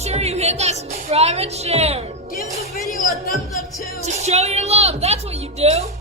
sure you hit that subscribe and share. Give the video a thumbs up too. To show your love, that's what you do.